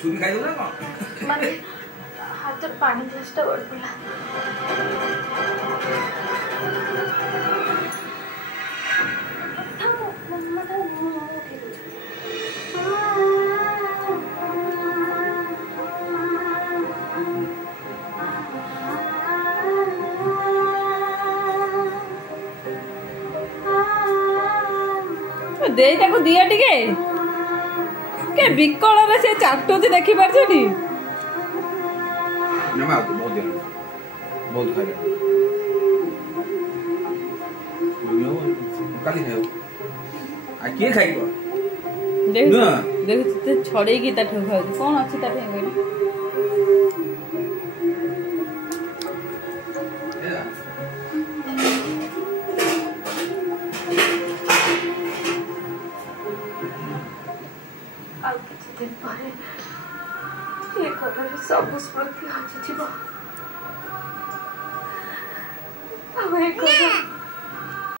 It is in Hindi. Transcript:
छुरी खाई दो ना कौन माने हाथ पानी ग्लासटा पड़ला देई ताको दिया टिके के बिकल रे से चाटुती देखि परछनी नमा बहुत दिन बहुत खाई काली खायो आ के खाइबो देख देख ते छड़े की ता ठो खाउ कोन अछि ता ठे गई दिन पर ये घर सब स्मृति हजिब अब